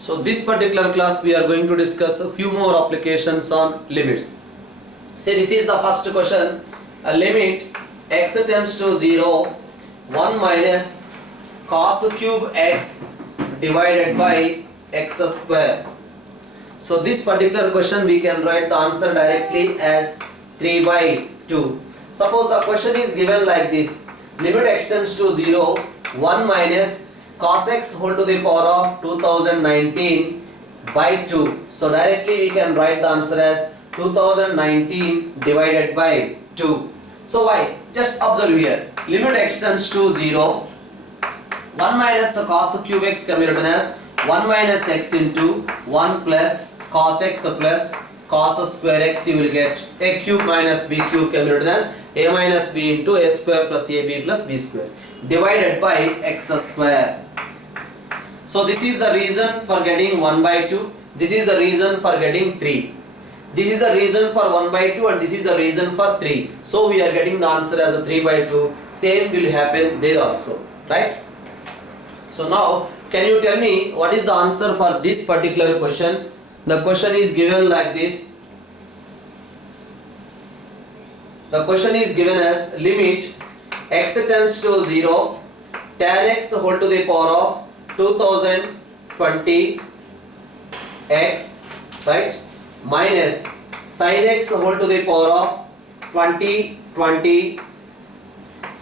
So this particular class we are going to discuss a few more applications on limits. See, this is the first question. A limit x tends to 0, 1 minus cos cube x divided by x square. So this particular question we can write the answer directly as 3 by 2. Suppose the question is given like this. Limit x tends to 0, 1 minus cos x whole to the power of 2019 by 2. So directly we can write the answer as 2019 divided by 2. So why? Just observe here. Limit x tends to 0. 1 minus cos cube x can be written as 1 minus x into 1 plus cos x plus cos square x. You will get a cube minus b cube can be written as a minus b into a square plus ab plus b square divided by x square. So this is the reason for getting 1 by 2. This is the reason for getting 3. This is the reason for 1 by 2 and this is the reason for 3. So we are getting the answer as a 3 by 2. Same will happen there also. Right? So now can you tell me what is the answer for this particular question? The question is given like this. The question is given as limit x tends to 0 tan x whole to the power of 2020 x, right, minus sin x whole to the power of 2020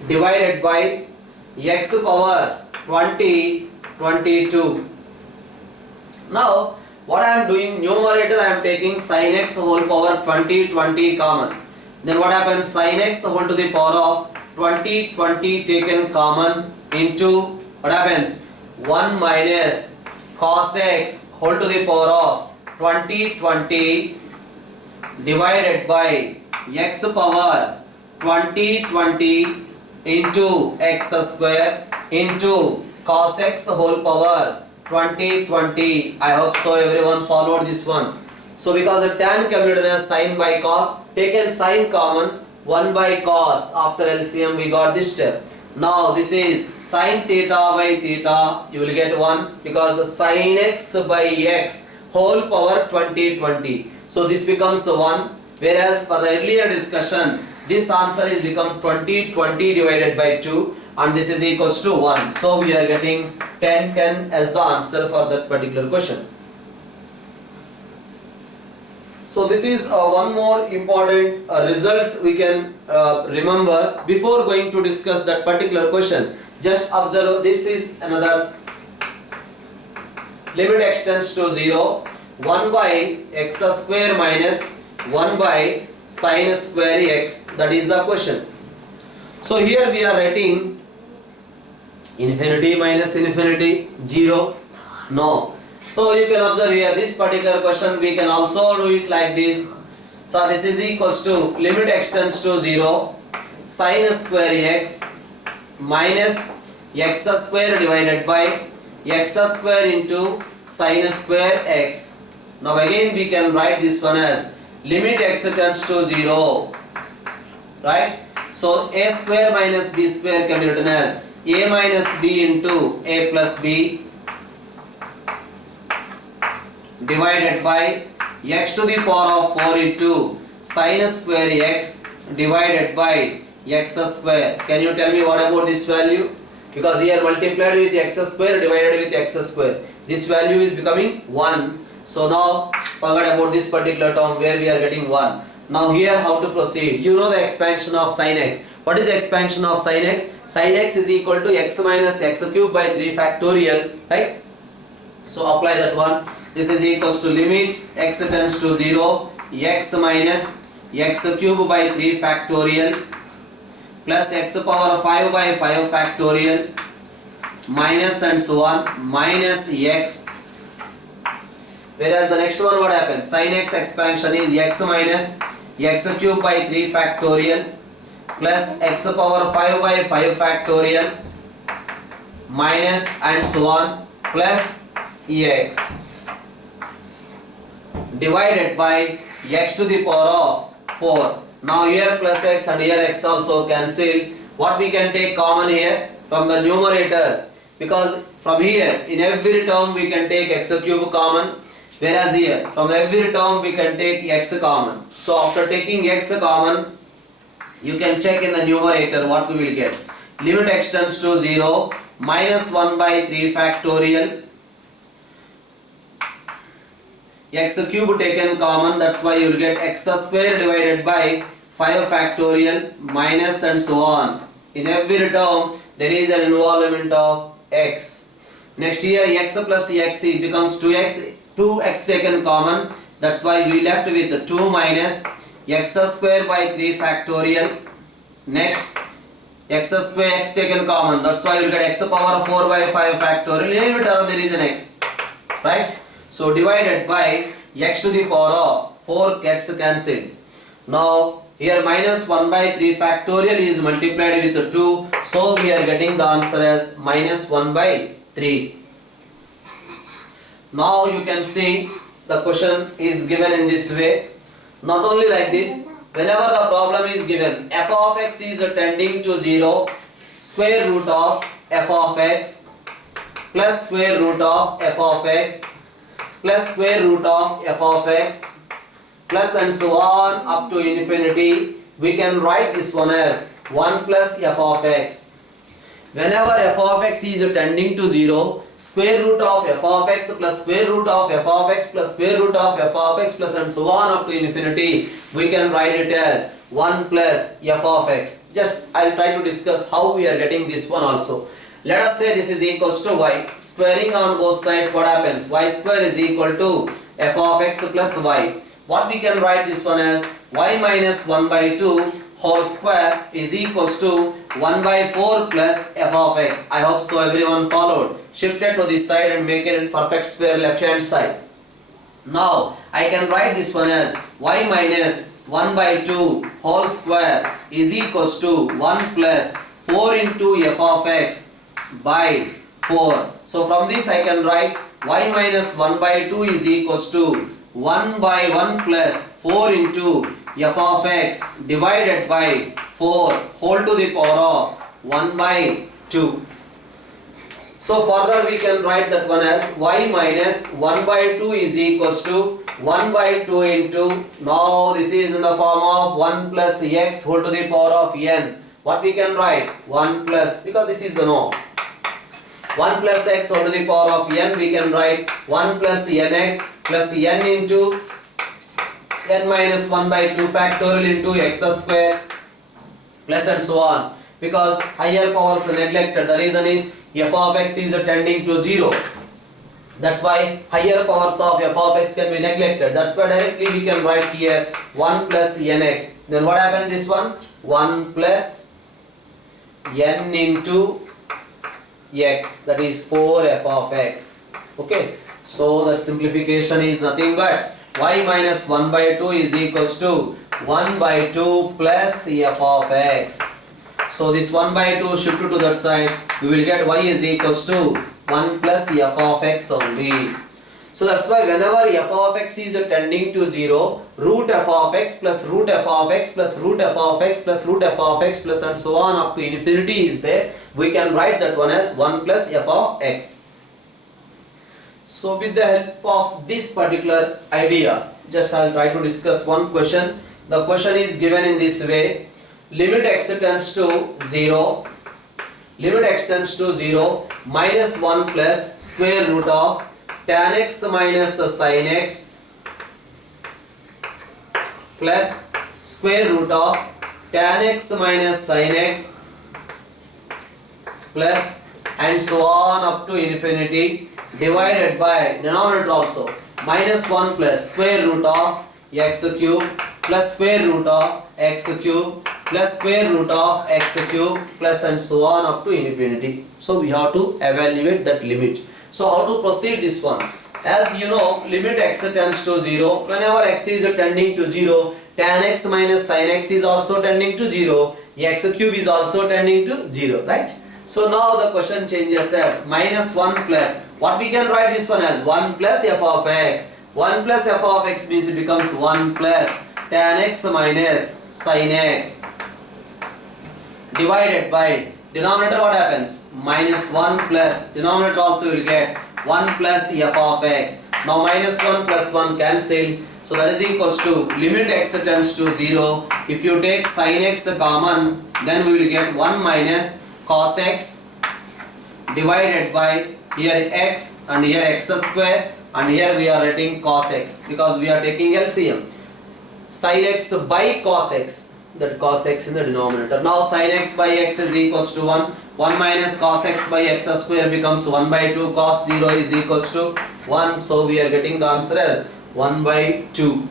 divided by x power 2022. Now what I am doing, numerator I am taking sin x whole power 2020 common. Then what happens, sin x whole to the power of 2020 taken common into what happens, 1 minus cos x whole to the power of 2020 divided by x power 2020 into x square into cos x whole power 2020. I hope so everyone followed this one. So because the tan can be written as sin by cos, taken sin common, 1 by cos, after LCM we got this step. Now this is sin theta by theta, you will get 1 because sin x by x whole power 2020. So this becomes 1, whereas for the earlier discussion this answer is become 2020 divided by 2 and this is equals to 1. So we are getting 10 as the answer for that particular question. So this is one more important result we can remember before going to discuss that particular question. Just observe, this is another limit x tends to 0, 1 by x square minus 1 by sin square x, that is the question. So here we are writing infinity minus infinity 0, no. So you can observe here this particular question we can also do it like this. So this is equals to limit x tends to 0 sin square x minus x square divided by x square into sin square x. Now again we can write this one as limit x tends to 0, right? So a square minus b square can be written as a minus b into a plus b divided by x to the power of 4 into sin square x divided by x square. Can you tell me what about this value? Because here multiplied with x square divided with x square, this value is becoming 1. So now forget about this particular term where we are getting 1. Now here how to proceed? You know the expansion of sin x. What is the expansion of sin x? Sin x is equal to x minus x cube by 3 factorial, right? So apply that one. This is equals to limit x tends to 0 x minus x cube by 3 factorial plus x power 5 by 5 factorial minus and so on minus x, whereas the next one what happens, sin x expansion is x minus x cube by 3 factorial plus x power 5 by 5 factorial minus and so on plus ex divided by x to the power of 4. Now here plus x and here x also cancel. What we can take common here from the numerator, because from here in every term we can take x cube common, whereas here from every term we can take x common. So after taking x common, you can check in the numerator what we will get. Limit x tends to 0, minus 1 by 3 factorial, x cube taken common, that's why you will get x square divided by 5 factorial minus and so on. In every term there is an involvement of x. Next here x plus x becomes 2x taken common, that's why we left with 2 minus x square by 3 factorial. Next x square x taken common, that's why you will get x power 4 by 5 factorial. In every term there is an x, right? So divided by x to the power of 4 gets cancelled. Now here minus 1 by 3 factorial is multiplied with 2, so we are getting the answer as minus 1 by 3. Now you can see the question is given in this way. Not only like this, whenever the problem is given f of x is tending to 0, square root of f of x plus square root of f of x plus square root of f of x plus and so on up to infinity, we can write this one as 1 plus f of x. Whenever f of x is tending to 0, square root of f of x plus square root of f of x plus square root of f of x plus and so on up to infinity, we can write it as 1 plus f of x. Just I will try to discuss how we are getting this one also. Let us say this is equals to y. Squaring on both sides, what happens? Y square is equal to f of x plus y. What we can write this one as y minus 1 by 2 whole square is equals to 1 by 4 plus f of x. I hope so everyone followed. Shift it to this side and make it in perfect square left hand side. Now I can write this one as y minus 1 by 2 whole square is equals to 1 plus 4 into f of x by 4. So from this I can write y minus 1 by 2 is equals to 1 by 1 plus 4 into f of x divided by 4 whole to the power of 1 by 2. So further we can write that one as y minus 1 by 2 is equals to 1 by 2 into, now this is in the form of 1 plus x whole to the power of n. What we can write? 1 plus, because this is the norm. 1 plus x whole to the power of n, we can write 1 plus nx plus n into n minus 1 by 2 factorial into x square plus and so on. Because higher powers are neglected, the reason is f of x is tending to 0. That's why higher powers of f of x can be neglected. That's why directly we can write here 1 plus nx. Then what happens this one? 1 plus n into x, that is 4 f of x. Okay, so the simplification is nothing but y minus 1 by 2 is equals to 1 by 2 plus f of x. So this 1 by 2 shifted to that side, we will get y is equals to 1 plus f of x only. So that's why whenever f of x is tending to 0, root f of x plus root f of x plus root f of x plus root f of x plus and so on up to infinity is there, we can write that one as 1 plus f of x. So with the help of this particular idea, just I will try to discuss one question. The question is given in this way: limit x tends to 0, limit x tends to 0 minus 1 plus square root of tan x minus sin x plus square root of tan x minus sin x plus and so on up to infinity, divided by denominator also minus 1 plus square root of x cube plus square root of x cube plus square root of x cube plus and so on up to infinity. So we have to evaluate that limit. So how to proceed this one? As you know, limit x tends to 0. Whenever x is tending to 0, tan x minus sin x is also tending to 0. X cube is also tending to 0, right? So now the question changes as minus 1 plus. What we can write this one as 1 plus f of x. 1 plus f of x means it becomes 1 plus tan x minus sin x divided by Denominator what happens? Minus 1 plus, denominator also will get 1 plus f of x. Now minus 1 plus 1 cancel. So that is equals to limit x tends to 0. If you take sin x common, then we will get 1 minus cos x divided by here x and here x square, and here we are writing cos x because we are taking LCM. Sin x by cos x, that cos x in the denominator. Now sin x by x is equals to 1. 1 minus cos x by x square becomes 1 by 2. Cos 0 is equals to 1. So we are getting the answer as 1 by 2.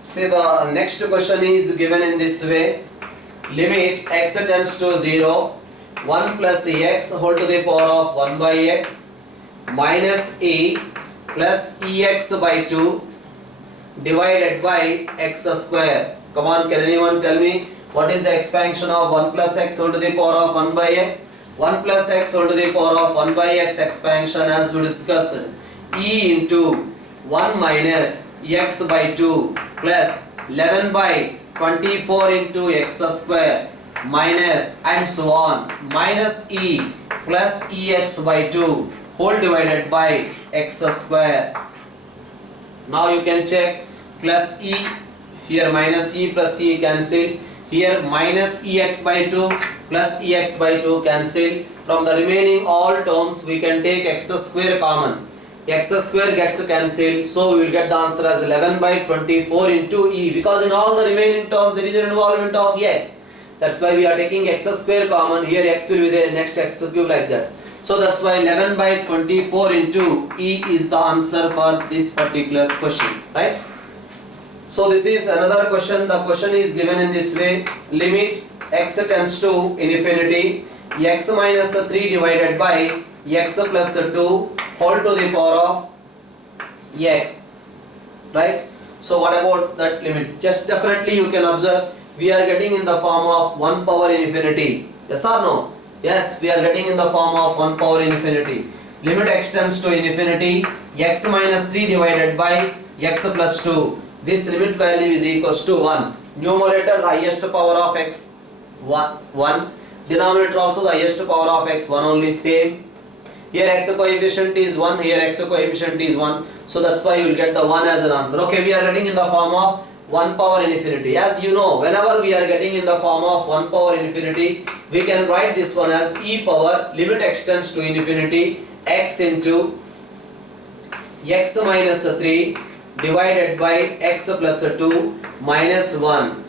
See, the next question is given in this way. Limit x tends to 0, 1 plus x whole to the power of 1 by x minus e plus ex by 2 divided by x square. Come on, can anyone tell me what is the expansion of 1 plus x whole to the power of 1 by x? 1 plus x whole to the power of 1 by x expansion, as we discussed, e into 1 minus x by 2 plus 11 by 24 into x square minus and so on minus e plus ex by 2 whole divided by x square. Now you can check plus e, here minus e plus e cancel, here minus ex by 2 plus ex by 2 cancel. From the remaining all terms we can take x square common. X square gets cancelled, so we will get the answer as 11 by 24 into e, because in all the remaining terms there is an involvement of x. That's why we are taking x square common. Here x will be there, next x cube, like that. So that's why 11 by 24 into e is the answer for this particular question, right? So this is another question. The question is given in this way. Limit x tends to infinity, x minus 3 divided by x plus 2 whole to the power of x, right? So what about that limit? Just definitely you can observe we are getting in the form of 1 power infinity. Yes or no? Yes, we are getting in the form of 1 power infinity. Limit x tends to infinity, x minus 3 divided by x plus 2. This limit value is equals to 1. Numerator the highest power of x 1. Denominator also the highest power of x 1 only, same. Here x coefficient is 1, here x coefficient is 1. So that's why you will get the 1 as an answer. Okay, we are getting in the form of 1 power infinity. As you know, whenever we are getting in the form of 1 power infinity, we can write this one as e power limit x tends to infinity x into x minus 3 divided by x plus 2 minus 1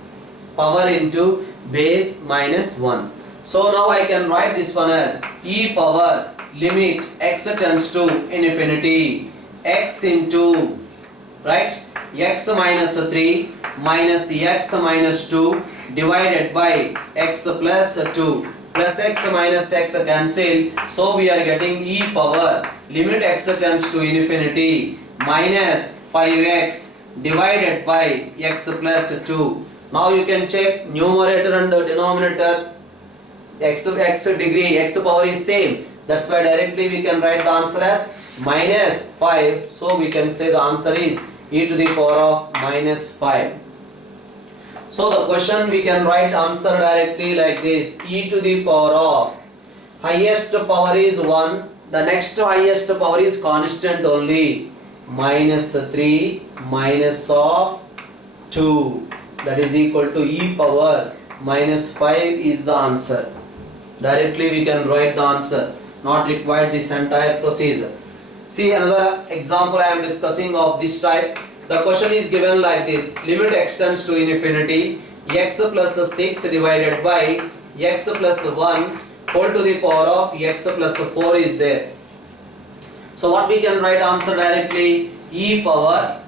power into base minus 1. So now I can write this one as e power limit x tends to infinity x into, right, x minus 3 minus x minus 2 divided by x plus 2 plus x minus x cancel. So we are getting e power limit x tends to infinity minus 5x divided by x plus 2. Now you can check numerator and denominator, x degree, x power is same. That's why directly we can write the answer as minus 5. So we can say the answer is e to the power of minus 5. So the question we can write answer directly like this: e to the power of highest power is 1. The next highest power is constant only, minus 3 minus of 2. That is equal to e power minus 5 is the answer. Directly we can write the answer. Not required this entire procedure. See another example I am discussing of this type. The question is given like this: limit x tends to infinity x plus 6 divided by x plus 1 whole to the power of x plus 4 is there. So what we can write answer directly? E power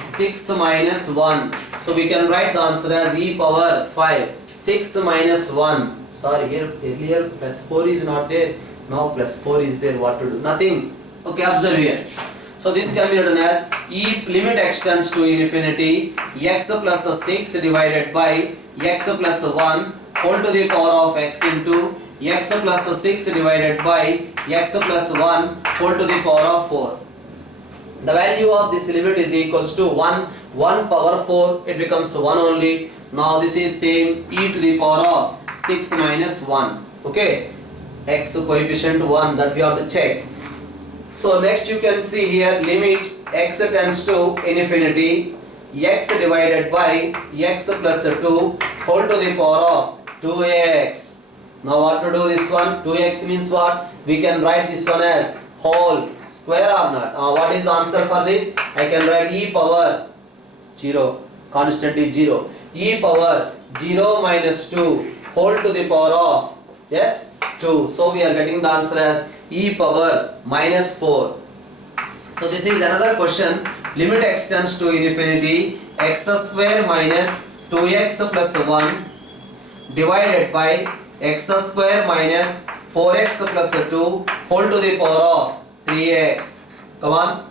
6 minus 1. So we can write the answer as e power 5. 6 minus 1. Sorry, here earlier plus 4 is not there. Now plus 4 is there. What to do? Nothing. Okay, observe here. So this can be written as e limit x tends to infinity x plus 6 divided by x plus 1 whole to the power of x into x plus 6 divided by x plus 1 whole to the power of 4. The value of this limit is equals to 1. 1 power 4, it becomes 1 only. Now this is same e to the power of 6 minus 1. Okay, x coefficient 1, that we have to check. So next you can see here, limit x tends to infinity, x divided by x plus 2 whole to the power of 2x. Now what to do this one? 2x means what? We can write this one as whole square or not. What is the answer for this? I can write e power 0, constant is 0. E power 0 minus 2 whole to the power of, yes, 2. So we are getting the answer as e power minus 4. So this is another question. Limit x tends to infinity, x square minus 2x plus 1 divided by x square minus 4x plus 2 whole to the power of 3x. Come on.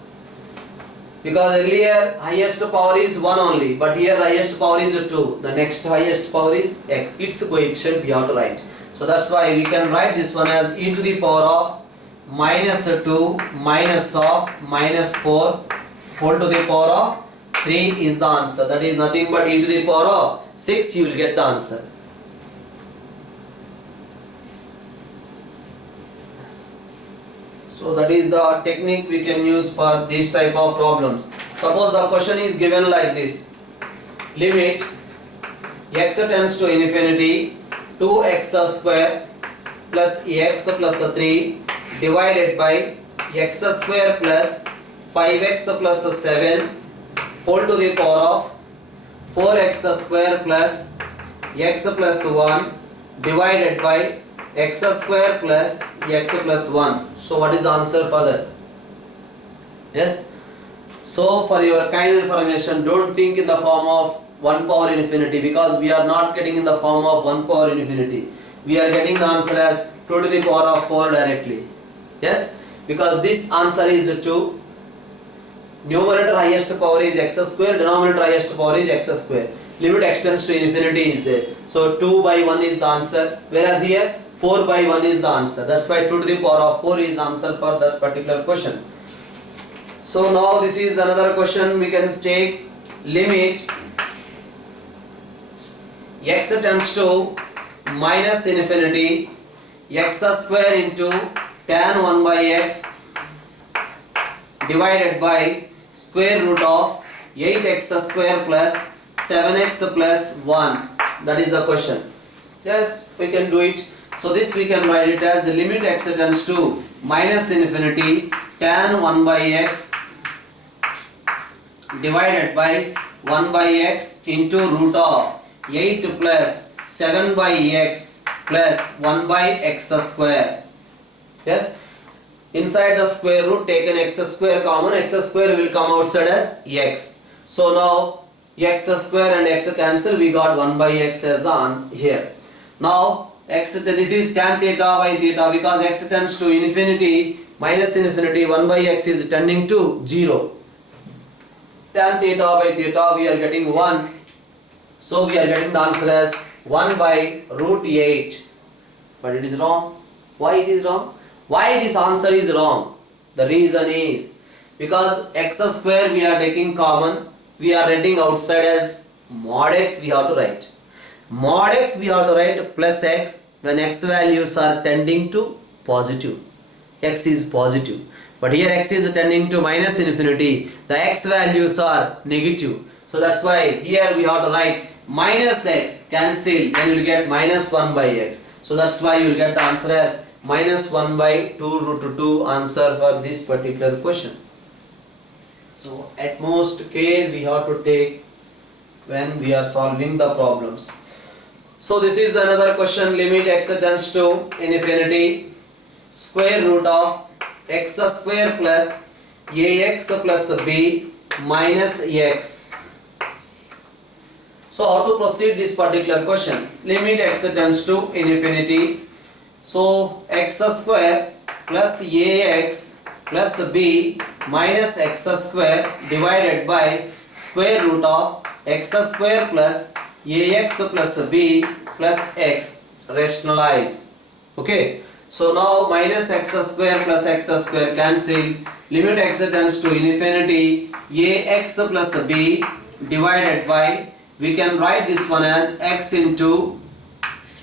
Because earlier highest power is 1 only, but here the highest power is 2. The next highest power is x. Its coefficient we have to write. So that's why we can write this one as e to the power of minus 2 minus of minus 4 whole to the power of 3 is the answer. That is nothing but e to the power of 6. You will get the answer. So that is the technique we can use for these type of problems. Suppose the question is given like this. Limit x tends to infinity, 2x square plus x plus 3 divided by x square plus 5x plus 7 whole to the power of 4x square plus x plus 1 divided by x square plus x plus 1. So what is the answer for that? Yes. So for your kind information, don't think in the form of 1 power infinity, because we are not getting in the form of 1 power infinity. We are getting the answer as 2 to the power of 4 directly. Yes. Because this answer is 2. Numerator highest power is x square, denominator highest power is x square. Limit x tends to infinity is there. So 2 by 1 is the answer. Whereas here 4 by 1 is the answer. That's why 2 to the power of 4 is answer for that particular question. So now this is another question. We can take limit x tends to minus infinity, x square into tan 1 by x divided by square root of 8x square plus 7x plus 1. That is the question. Yes, we can do it. So this we can write it as limit x tends to minus infinity, tan 1 by x divided by 1 by x into root of 8 plus 7 by x plus 1 by x square. Yes. Inside the square root, taken x square common, x square will come outside as x. So now x square and x cancel, we got 1 by x as the here. Now x, this is tan theta by theta, because x tends to infinity, minus infinity, 1 by x is tending to 0. Tan theta by theta, we are getting 1. So we are getting the answer as 1 by root 8. But it is wrong. Why it is wrong? Why this answer is wrong? The reason is because x square we are taking common, we are writing outside as mod x we have to write. Mod x we have to write plus x when x values are tending to positive. X is positive. But here x is tending to minus infinity. The x values are negative. So that's why here we have to write minus x, cancel, then you will get minus 1 by x. So that's why you will get the answer as minus 1 by 2 root 2 answer for this particular question. So at most care we have to take when we are solving the problems. So this is another question. Limit x tends to infinity, square root of x square plus ax plus b minus x. So how to proceed this particular question? Limit x tends to infinity. So x square plus ax plus b minus x square divided by square root of x square plus ax plus b plus x, rationalize. Okay. So now minus x square plus x square cancel. Limit x tends to infinity, ax plus b divided by we can write this one as x into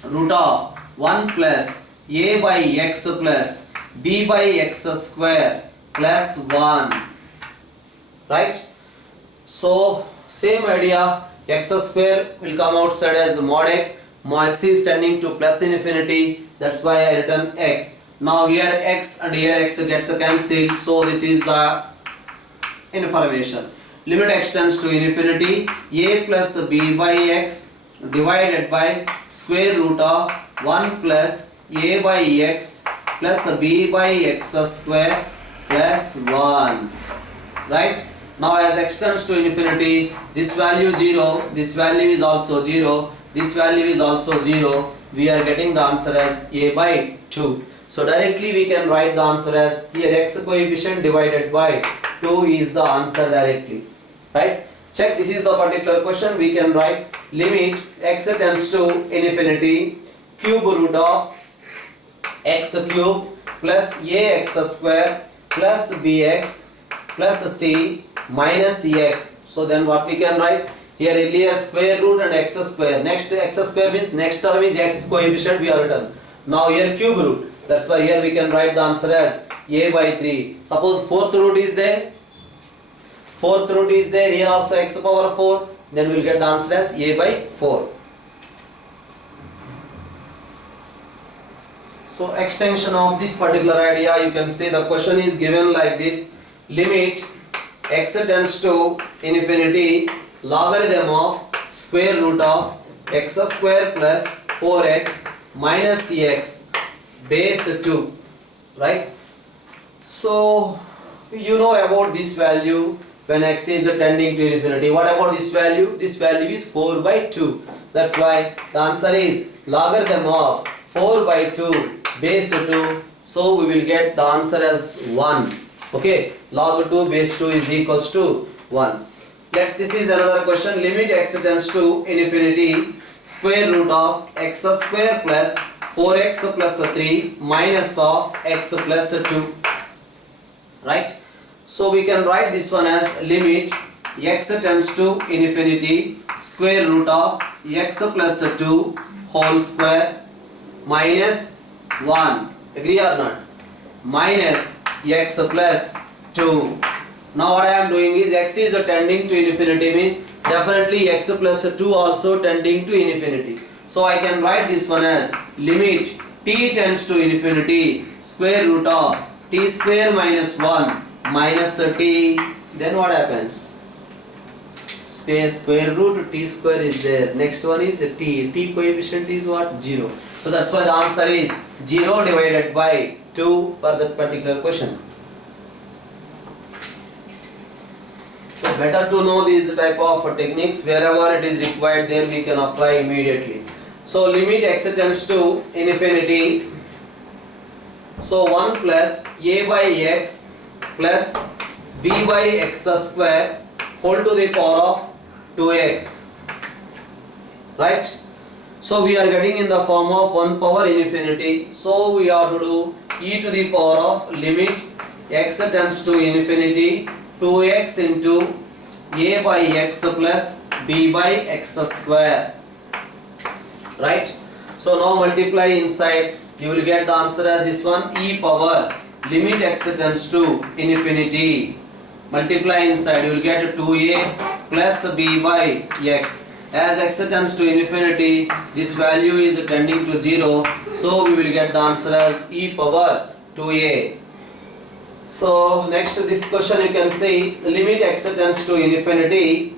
root of 1 plus a by x plus b by x square plus 1, right? So same idea, x square will come outside as mod x. Mod x is tending to plus infinity, that's why I written x. Now here x and here x gets cancelled, so this is the information. Limit x tends to infinity, a plus b by x divided by square root of 1 plus a by x plus b by x square plus 1, right? Now as x tends to infinity, this value 0, this value is also 0, this value is also 0, we are getting the answer as a by 2. So directly we can write the answer as, here x coefficient divided by 2 is the answer directly, right? Check, this is the particular question. We can write limit x tends to infinity, cube root of x cube plus ax square plus bx plus c minus ex. So then what we can write? Here earlier square root and x square. Next x square means next term is x coefficient we have written. Now here cube root. That's why here we can write the answer as a by 3. Suppose fourth root is there. Fourth root is there. Here also x power 4. Then we will get the answer as a by 4. So extension of this particular idea, you can say the question is given like this. Limit x tends to infinity, logarithm of square root of x square plus 4x minus cx base 2, right? So you know about this value when x is tending to infinity. What about this value? This value is 4 by 2. That's why the answer is logarithm of 4 by 2 base 2. So we will get the answer as 1. Okay, log 2 base 2 is equals to 1. This is another question. Limit x tends to infinity, square root of x square plus 4x plus 3 minus of x plus 2, right? So we can write this one as limit x tends to infinity, square root of x plus 2 whole square minus 1, agree or not, minus x plus 2. Now what I am doing is x is tending to infinity means definitely x plus 2 also tending to infinity. So I can write this one as limit t tends to infinity, square root of t square minus 1 minus t. Then what happens? Square root t square is there. Next one is t. T coefficient is what? 0. So that's why the answer is 0 divided by 2 for that particular question. So better to know these type of techniques. Wherever it is required, there we can apply immediately. So limit x tends to infinity. So 1 plus a by x plus b by x square whole to the power of 2x, right? So we are getting in the form of 1 power infinity. So we have to do e to the power of limit x tends to infinity 2x into a by x plus b by x square, right? So now multiply inside, you will get the answer as this one, e power limit x tends to infinity, multiply inside, you will get 2a plus b by x. As x tends to infinity, this value is tending to 0, so we will get the answer as e power 2a. So next this question you can say limit x tends to infinity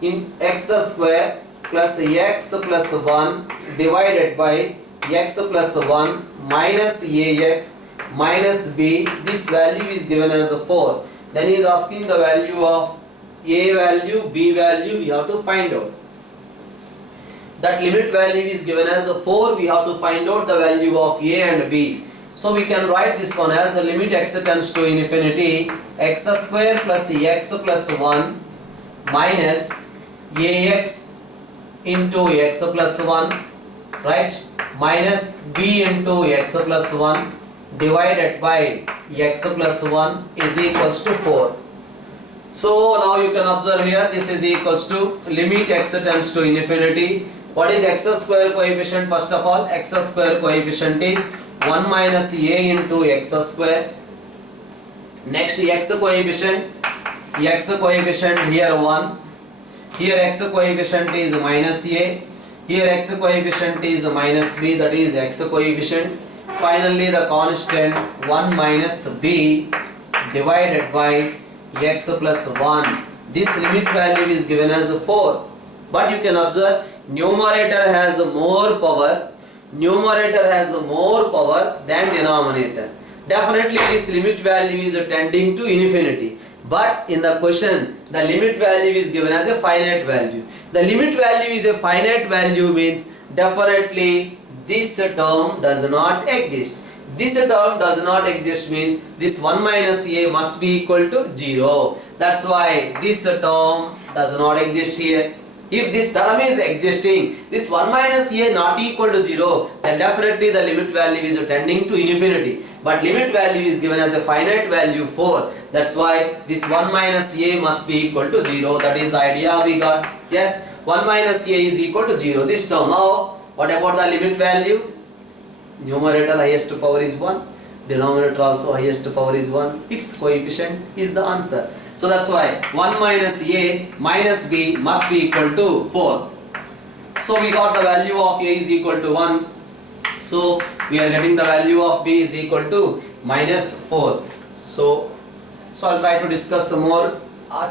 in x square plus x plus 1 divided by x plus 1 minus ax minus b. This value is given as 4. Then he is asking the value of a value, b value, we have to find out. That limit value is given as 4, we have to find out the value of a and b. So we can write this one as a limit x tends to infinity, x square plus x plus 1 minus ax into x plus 1, right, minus b into x plus 1 divided by x plus 1 is equals to 4. So now you can observe here, this is equals to limit x tends to infinity. What is x square coefficient? First of all, x square coefficient is 1 minus a into x square. Next, x coefficient here 1. Here x coefficient is minus a. Here x coefficient is minus b, that is x coefficient. Finally, the constant 1 minus b divided by x plus 1. This limit value is given as 4. But you can observe numerator has more power. Numerator has more power than denominator. Definitely this limit value is tending to infinity. But in the question, the limit value is given as a finite value. The limit value is a finite value means definitely this term does not exist. This term does not exist means this 1 minus a must be equal to 0. That's why this term does not exist here. If this term is existing, this 1 minus a not equal to 0, then definitely the limit value is tending to infinity. But limit value is given as a finite value 4. That's why this 1 minus a must be equal to 0. That is the idea we got. Yes, 1 minus a is equal to 0. This term. Now, what about the limit value? Numerator highest power is 1. Denominator also highest power is 1. Its coefficient is the answer. So that's why 1 minus a minus b must be equal to 4. So we got the value of a is equal to 1. So we are getting the value of b is equal to minus 4. So I'll try to discuss some more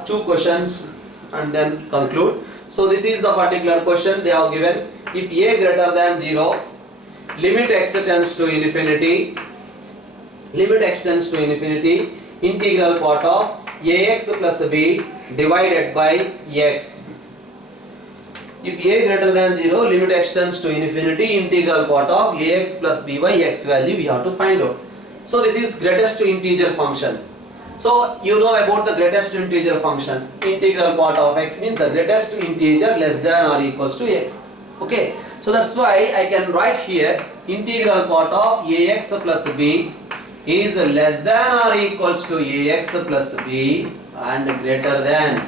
2 questions and then conclude. So this is the particular question they have given. If a greater than 0, limit x tends to infinity, integral part of ax plus b divided by x. If a greater than 0, limit x tends to infinity, integral part of ax plus b by x value we have to find out. So this is greatest integer function. So you know about the greatest integer function. Integral part of x means the greatest integer less than or equals to x. Okay. So that's why I can write here integral part of ax plus b is less than or equals to ax plus b and greater than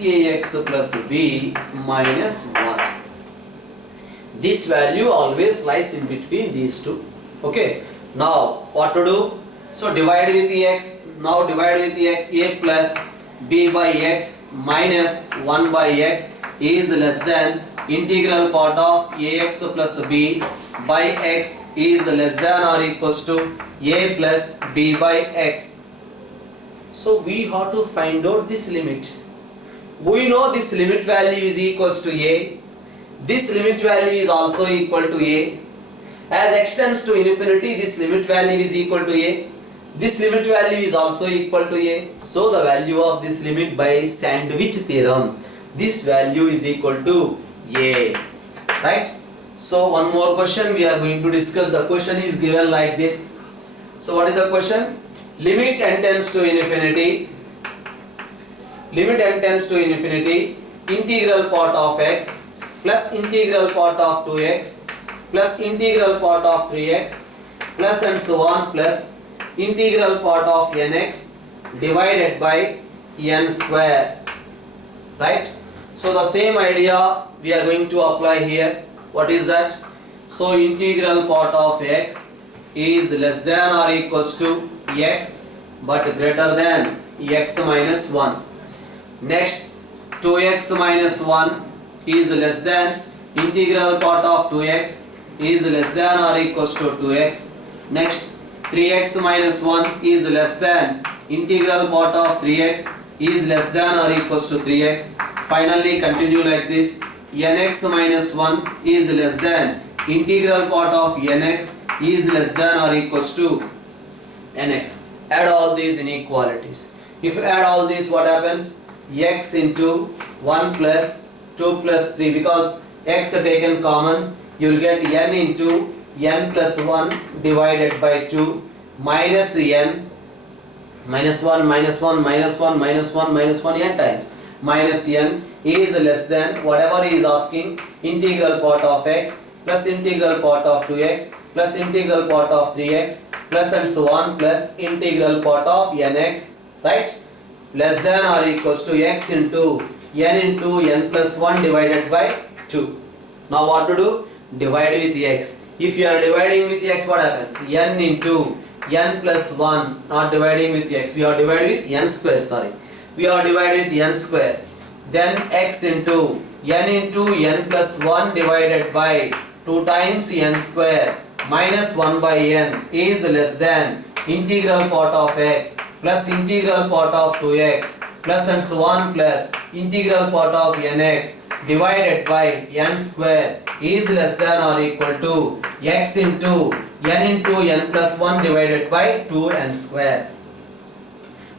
ax plus b minus 1. This value always lies in between these two. Okay. Now what to do? So divide with x. Now divide with x. A plus b by x minus 1 by x is less than integral part of ax plus b by x is less than or equals to a plus b by x. So we have to find out this limit. We know this limit value is equals to a. This limit value is also equal to a. As x tends to infinity, this limit value is equal to a. This limit value is also equal to a. So the value of this limit by sandwich theorem, this value is equal to a. Right? So one more question we are going to discuss. The question is given like this. So what is the question? Limit n tends to infinity. Limit n tends to infinity. Integral part of x plus integral part of 2x plus integral part of 3x plus and so on plus integral part of nx divided by n square. Right? So the same idea we are going to apply here. What is that? So integral part of x is less than or equals to x but greater than x minus 1. Next, 2x minus 1 is less than integral part of 2x is less than or equals to 2x. Next, 3x minus 1 is less than integral part of 3x is less than or equals to 3x. Finally continue like this. Nx minus 1 is less than integral part of nx is less than or equals to nx. Add all these inequalities. If you add all these, what happens? X into 1 plus 2 plus 3, because x taken common, you will get n into n plus 1 divided by 2 minus n minus 1 minus 1 minus 1 minus 1 minus 1 n times minus n is less than whatever he is asking, integral part of x plus integral part of 2x plus integral part of 3x plus and so on plus integral part of nx. Right? less than or equals to x into n plus 1 divided by 2. Now what to do? Divide with x. If you are dividing with x, what happens? N into n plus 1, not dividing with x, we are dividing with n square, sorry. We are divided with n square. Then x into n plus 1 divided by 2 times n square minus 1 by n is less than integral part of x plus integral part of 2x plus and so on plus integral part of nx divided by n square is less than or equal to x into n plus 1 divided by 2n square.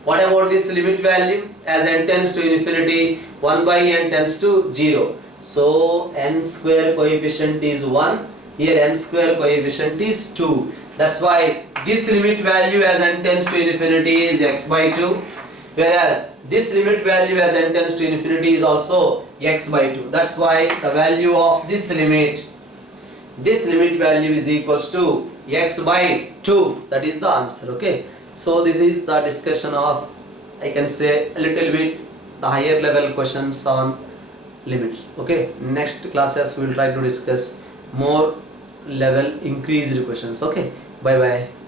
What about this limit value? As n tends to infinity, 1 by n tends to 0. So n square coefficient is 1. Here n square coefficient is 2. That's why this limit value as n tends to infinity is x by 2. Whereas this limit value as n tends to infinity is also x by 2. That's why the value of this limit value is equals to x by 2. That is the answer. Okay. So this is the discussion of, I can say, a little bit the higher level questions on limits. Okay. Next classes we will try to discuss more level increased questions. Okay. Bye bye.